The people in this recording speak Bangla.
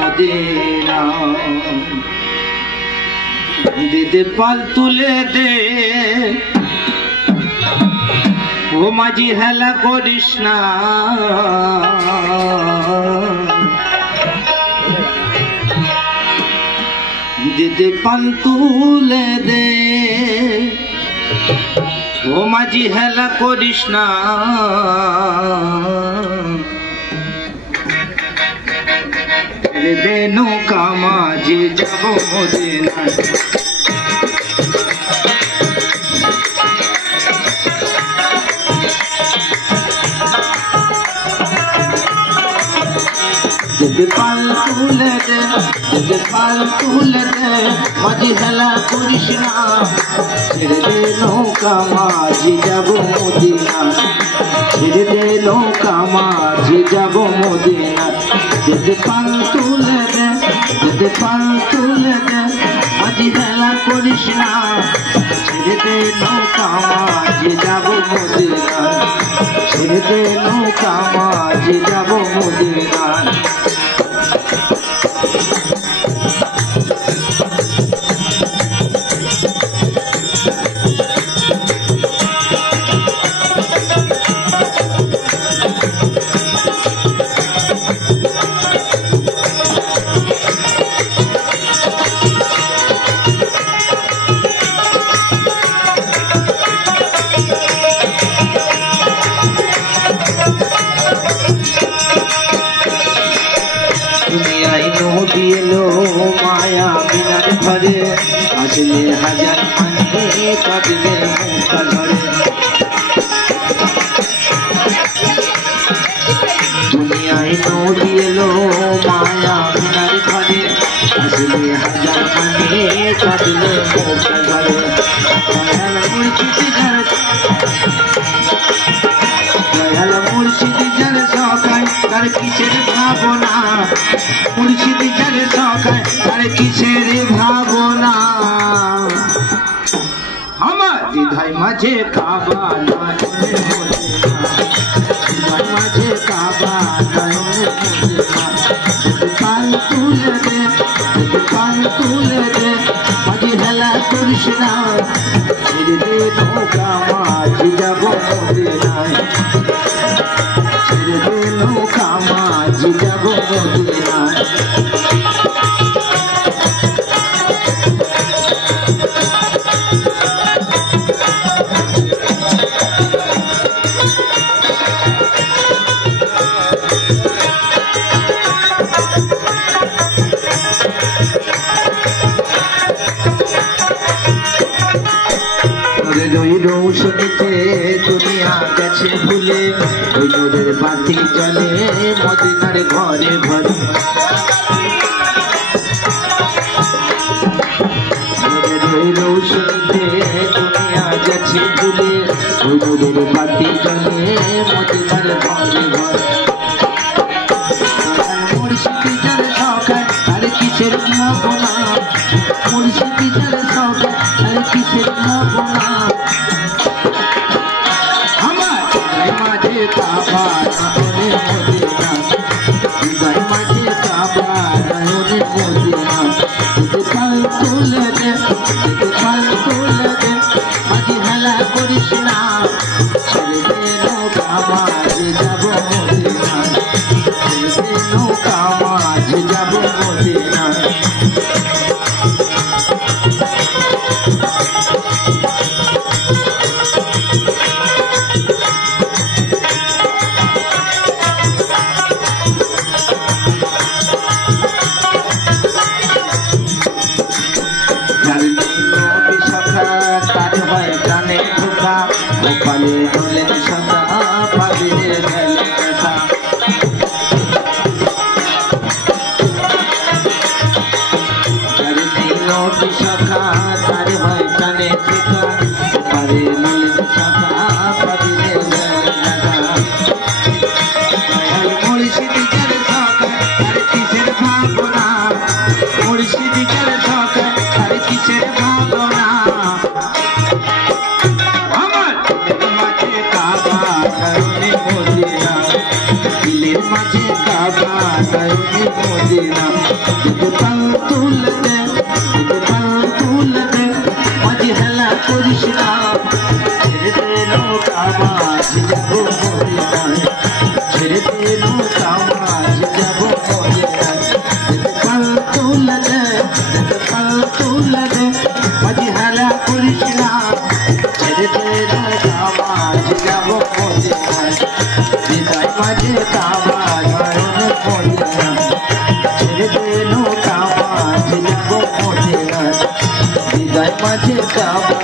मदीना दीदी पाल तुले दे ओ माझी हेला करिस ना दीदी पाल तुले दे ओ माझी हेला करिस ना नौका माझे जाबो मदीना दीदी पाल तुले दे माझी हेला करिस ना ছেড়ে দে নৌকা মাঝি যাব মদিনা ছেড়ে দে নৌকা মাঝি যাব মদিনা दीदी पाल तुले दे माझी हेला करिस ना ছেড়ে দে নৌকা মাঝি যাব মদিনা ছেড়ে দে নৌকা মাঝি যাব মদিনা माया बिना भरे आसले हजार पानी काटले मुक्ता धरे दुनियाय नदी एलो माया बिना भरे आसले हजार पानी काटले मुक्ता धरे दयाल मुर्शिद जन सखाय तार किसेर भावना मुर्शिद जन सखाय तार किसेर भावना আমার হৃদয় মাঝে কাবা নয়নে মদিনা হৃদয় মাঝে কাবা নয়নে মদিনা দীদি পাল তুলে দে মাঝি হেলা করিস না ছেড়ে দে নৌকা মাঝি যাব মদিনায় ছেড়ে দে নৌকা মাঝি যাব মদিনায় রৌশনীতে দুনিয়া গেছে ভুলে ওই নূরের বাতি জ্বলে মদিনার ঘরে ঘরে রৌশনীতে দুনিয়া গেছে ভুলে ওই নূরের বাতি জ্বলে মদিনার ঘরে ঘরে মুর্শিদ যার সখায় আর কিসের ভাবনা মুর্শিদ যার সখায় আর কিসের ভাবনা काबा नयने मदिना हृदय माझे নয়নে মদিনা যদি পাল তুলে দে মাঝি হেলা করিস না ছেড়ে দে নৌকা মাঝ যাবো মদিনায় ছেড়ে দে নৌকা মাঝ যাবো মদিনায় যদি পাল তুলে দে মাঝি হেলা করিস না ছেড়ে দে নৌকা মাঝ যাবো মদিনায় বিদায় মাঝে কাবা নয়নে মদিনা ছেড়ে দে নৌকা মাঝ যাবো মদিনায় বিদায় মাঝে কাবা